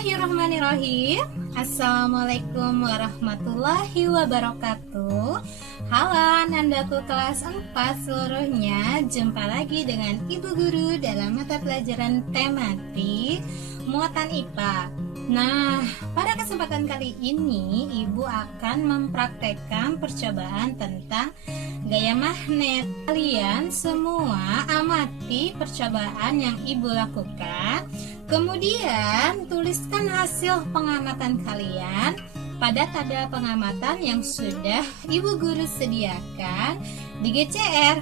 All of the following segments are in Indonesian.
Bismillahirrahmanirrahim. Assalamualaikum warahmatullahi wabarakatuh. Halo anandaku kelas 4 seluruhnya. Jumpa lagi dengan Ibu Guru dalam mata pelajaran tematik muatan IPA. Nah, pada kesempatan kali ini Ibu akan mempraktekkan percobaan tentang gaya magnet. Kalian semua amati percobaan yang Ibu lakukan. Kemudian tuliskan hasil pengamatan kalian pada tabel pengamatan yang sudah Ibu Guru sediakan di GCR.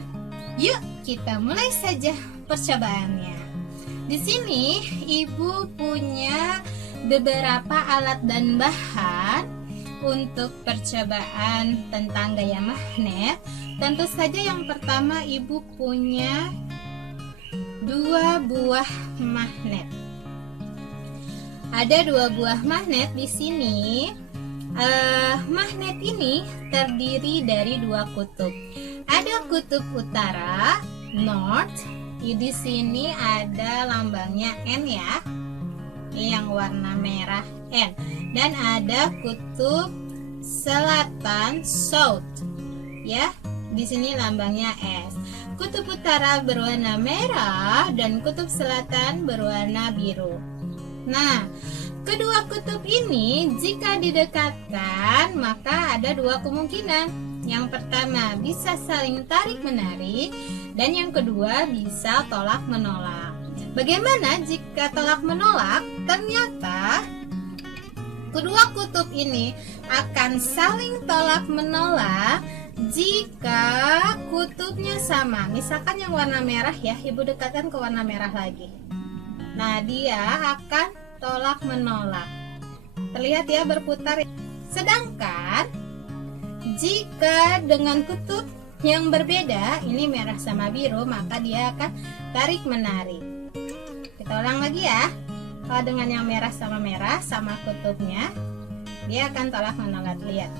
Yuk kita mulai saja percobaannya. Di sini Ibu punya beberapa alat dan bahan untuk percobaan tentang gaya magnet. Tentu saja yang pertama Ibu punya 2 buah magnet. Ada 2 buah magnet di sini. Magnet ini terdiri dari 2 kutub. Ada kutub utara, north. Di sini ada lambangnya N ya. Ini yang warna merah N. Dan ada kutub selatan, south. Ya, di sini lambangnya S. Kutub utara berwarna merah dan kutub selatan berwarna biru. Nah, kedua kutub ini jika didekatkan maka ada 2 kemungkinan. Yang pertama bisa saling tarik-menarik dan yang kedua bisa tolak-menolak. Bagaimana jika tolak-menolak? Ternyata kedua kutub ini akan saling tolak-menolak jika kutubnya sama. Misalkan yang warna merah ya, Ibu dekatkan ke warna merah lagi. Nah, dia akan tolak menolak. Terlihat ya berputar. Sedangkan jika dengan kutub yang berbeda, ini merah sama biru, maka dia akan tarik menarik. Kita ulang lagi ya. Kalau dengan yang merah sama kutubnya, dia akan tolak menolak. Lihat,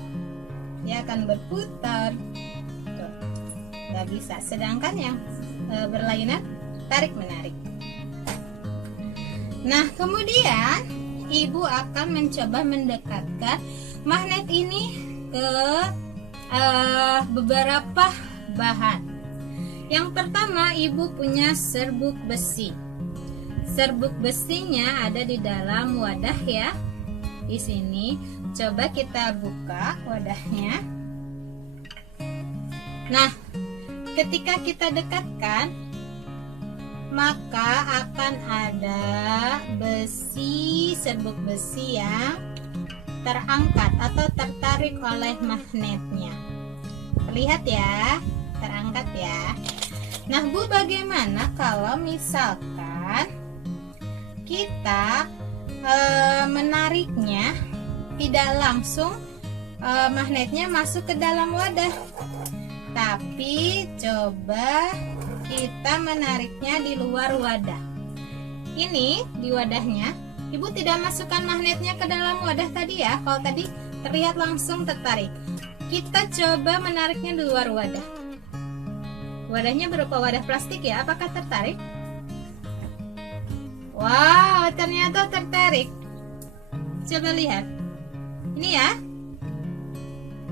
dia akan berputar. Tuh, nggak bisa. Sedangkan yang berlainan tarik menarik. Nah, kemudian Ibu akan mencoba mendekatkan magnet ini ke beberapa bahan. Yang pertama, Ibu punya serbuk besi. Serbuk besinya ada di dalam wadah ya. Di sini, coba kita buka wadahnya. Nah, ketika kita dekatkan, maka akan ada serbuk besi yang terangkat atau tertarik oleh magnetnya. Terlihat ya, terangkat ya. Nah, Bu, bagaimana kalau misalkan kita menariknya tidak langsung magnetnya masuk ke dalam wadah, tapi coba kita menariknya di luar wadah. Ini di wadahnya, Ibu tidak masukkan magnetnya ke dalam wadah tadi ya. Kalau tadi terlihat langsung tertarik. Kita coba menariknya di luar wadah. Wadahnya berupa wadah plastik ya. Apakah tertarik? Wow, ternyata tertarik. Coba lihat. Ini ya.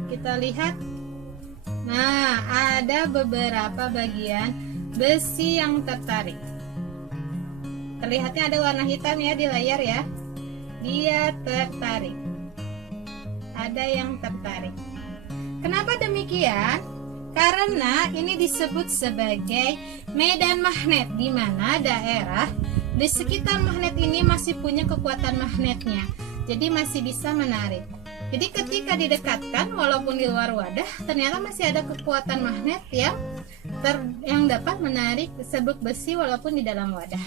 Kita lihat. Nah, ada beberapa bagian besi yang tertarik. Terlihatnya ada warna hitam ya di layar ya. Dia tertarik. Ada yang tertarik. Kenapa demikian? Karena ini disebut sebagai medan magnet, di mana daerah di sekitar magnet ini masih punya kekuatan magnetnya. Jadi masih bisa menarik. Jadi ketika didekatkan walaupun di luar wadah, ternyata masih ada kekuatan magnet yang dapat menarik serbuk besi walaupun di dalam wadah.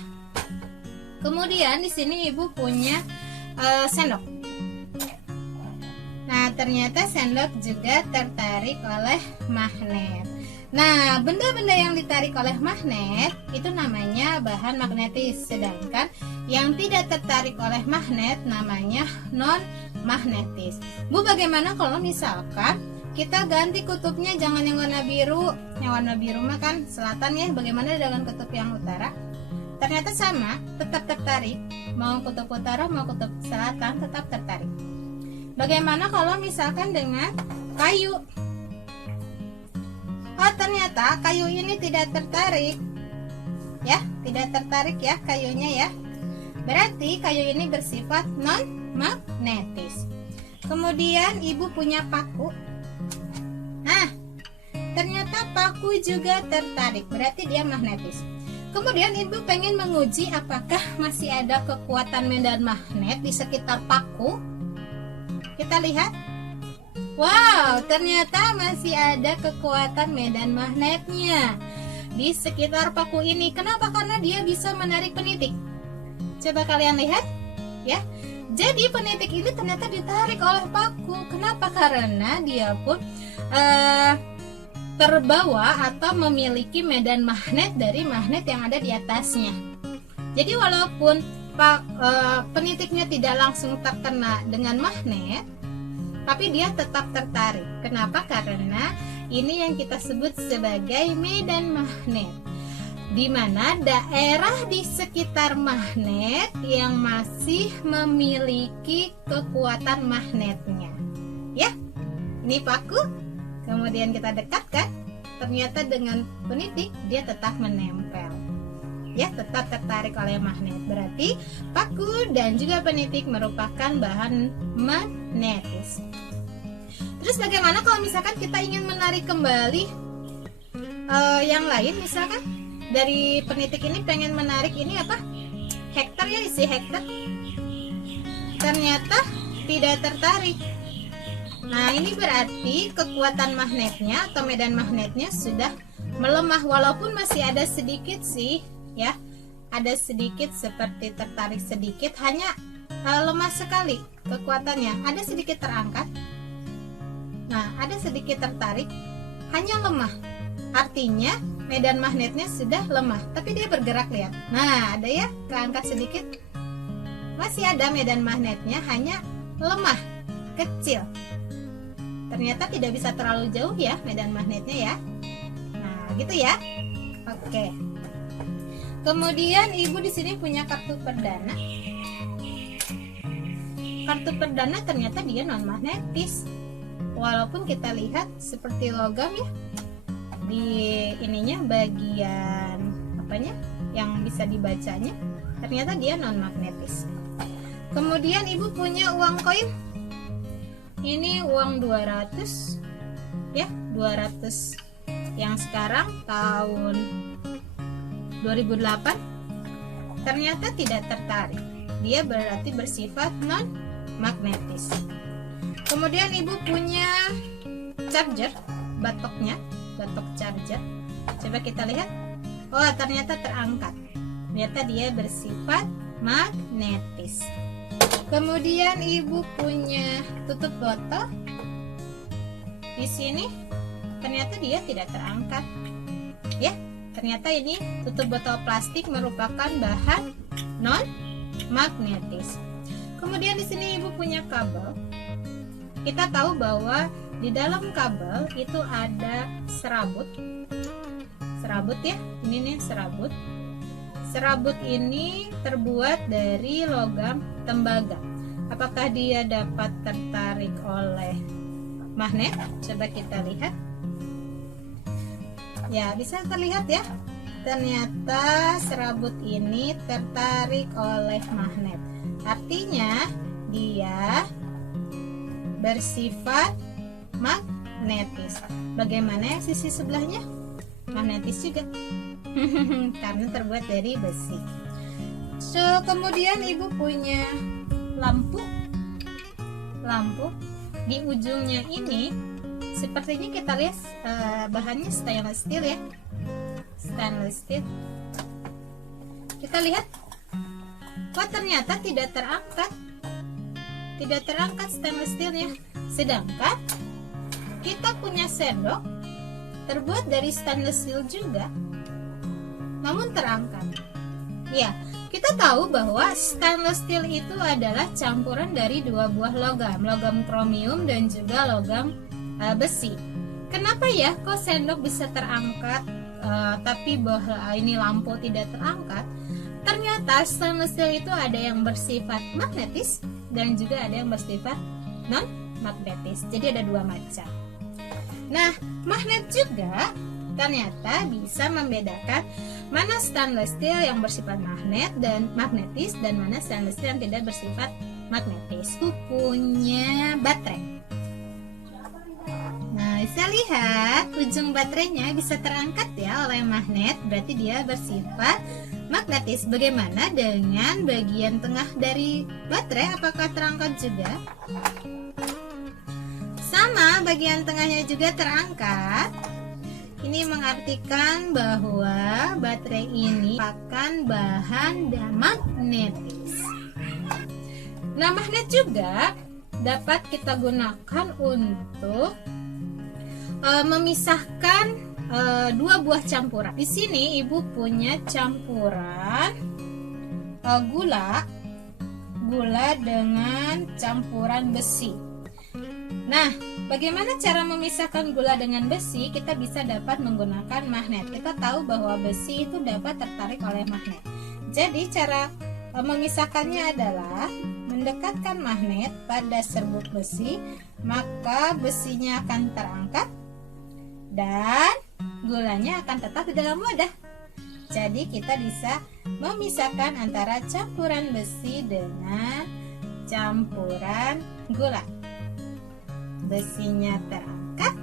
Kemudian di sini Ibu punya sendok. Nah, ternyata sendok juga tertarik oleh magnet. Nah, benda-benda yang ditarik oleh magnet itu namanya bahan magnetis, sedangkan yang tidak tertarik oleh magnet namanya non-magnetis. Bu, bagaimana kalau misalkan kita ganti kutubnya, jangan yang warna biru. Yang warna biru mah kan selatan ya. Bagaimana dengan kutub yang utara? Ternyata sama, tetap tertarik. mau kutub utara mau kutub selatan tetap tertarik. Bagaimana kalau misalkan dengan kayu? Oh, ternyata kayu ini tidak tertarik. Ya, tidak tertarik ya kayunya ya. Berarti kayu ini bersifat non-magnetis. Kemudian ibu punya paku. Nah, ternyata paku juga tertarik, berarti dia magnetis. Kemudian ibu pengen menguji apakah masih ada kekuatan medan magnet di sekitar paku. Kita lihat. Wow, ternyata masih ada kekuatan medan magnetnya di sekitar paku ini. Kenapa? Karena dia bisa menarik penitik. Coba kalian lihat ya. Jadi penitik ini ternyata ditarik oleh paku. Kenapa? Karena dia pun terbawa atau memiliki medan magnet dari magnet yang ada di atasnya. Jadi walaupun penitiknya tidak langsung terkena dengan magnet, tapi dia tetap tertarik. Kenapa? Karena ini yang kita sebut sebagai medan magnet, di mana daerah di sekitar magnet yang masih memiliki kekuatan magnetnya. Ya, ini paku. Kemudian kita dekatkan, ternyata dengan penitik dia tetap menempel. Ya, tetap tertarik oleh magnet. Berarti paku dan juga penitik merupakan bahan magnetis. Terus bagaimana kalau misalkan kita ingin menarik kembali yang lain, misalkan dari penitik ini pengen menarik ini apa? Hektar ya, isi hektar. Ternyata tidak tertarik. Nah, ini berarti kekuatan magnetnya atau medan magnetnya sudah melemah, walaupun masih ada sedikit sih ya. Ada sedikit seperti tertarik sedikit, hanya lemah sekali kekuatannya. Ada sedikit terangkat. Nah, ada sedikit tertarik, hanya lemah. Artinya medan magnetnya sudah lemah, tapi dia bergerak, lihat. Nah, ada ya, terangkat sedikit. Masih ada medan magnetnya, hanya lemah, kecil. Ternyata tidak bisa terlalu jauh ya medan magnetnya ya. Nah, gitu ya. Oke. Kemudian ibu di sini punya kartu perdana. Kartu perdana ternyata dia non magnetis. Walaupun kita lihat seperti logam ya. Di ininya bagian apanya yang bisa dibacanya, ternyata dia non magnetis. Kemudian ibu punya uang koin. Ini uang 200 ya, 200 yang sekarang tahun 2008. Ternyata tidak tertarik. Dia berarti bersifat non magnetis. Kemudian ibu punya charger, batok charger. Coba kita lihat. Oh, ternyata terangkat. Ternyata dia bersifat magnetis. Kemudian ibu punya tutup botol. Di sini ternyata dia tidak terangkat. Ya, ternyata ini tutup botol plastik merupakan bahan non magnetis. Kemudian di sini ibu punya kabel. Kita tahu bahwa di dalam kabel itu ada serabut. Serabut ya, ini nih serabut. Serabut ini terbuat dari logam tembaga. Apakah dia dapat tertarik oleh magnet? Coba kita lihat. Ya, bisa terlihat ya. Ternyata serabut ini tertarik oleh magnet. Artinya dia bersifat magnetis. Bagaimana yang sisi sebelahnya? Magnetis juga. Karena terbuat dari besi. So, kemudian ibu punya lampu. Di ujungnya ini sepertinya kita lihat bahannya stainless steel ya. Stainless steel. Kita lihat. Kok ternyata tidak terangkat. Tidak terangkat stainless steelnya. Sedangkan kita punya sendok terbuat dari stainless steel juga, namun terangkat. Ya, kita tahu bahwa stainless steel itu adalah campuran dari dua buah logam kromium dan juga logam besi. Kenapa ya kok sendok bisa terangkat tapi bahwa ini lampu tidak terangkat? ternyata stainless steel itu ada yang bersifat magnetis dan juga ada yang bersifat non magnetis. Jadi ada dua macam. Nah, magnet juga ternyata bisa membedakan mana stainless steel yang bersifat magnetis dan mana stainless steel yang tidak bersifat magnetis. Itu punya baterai. Nah, bisa lihat ujung baterainya bisa terangkat ya oleh magnet, berarti dia bersifat magnetis. Bagaimana dengan bagian tengah dari baterai? Apakah terangkat juga? Sama, bagian tengahnya juga terangkat. Ini mengartikan bahwa baterai ini merupakan bahan magnetis. Nah, magnet juga dapat kita gunakan untuk memisahkan dua buah campuran. Di sini ibu punya campuran gula dengan campuran besi. Nah, bagaimana cara memisahkan gula dengan besi? Kita bisa dapat menggunakan magnet. Kita tahu bahwa besi itu dapat tertarik oleh magnet. Jadi cara memisahkannya adalah mendekatkan magnet pada serbuk besi, maka besinya akan terangkat dan gulanya akan tetap di dalam wadah. Jadi kita bisa memisahkan antara campuran besi dengan campuran gula. Besinya terangkat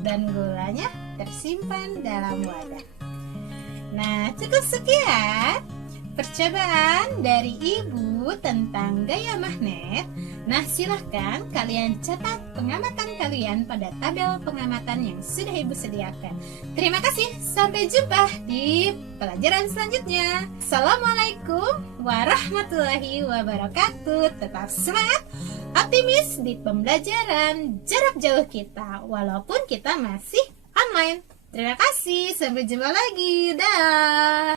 dan gulanya tersimpan dalam wadah. Nah, cukup sekian percobaan dari ibu tentang gaya magnet. Nah, silahkan kalian catat pengamatan kalian pada tabel pengamatan yang sudah ibu sediakan. Terima kasih, sampai jumpa di pelajaran selanjutnya. Assalamualaikum warahmatullahi wabarakatuh. Tetap semangat, optimis di pembelajaran jarak jauh kita, walaupun kita masih online. Terima kasih, sampai jumpa lagi. Dah.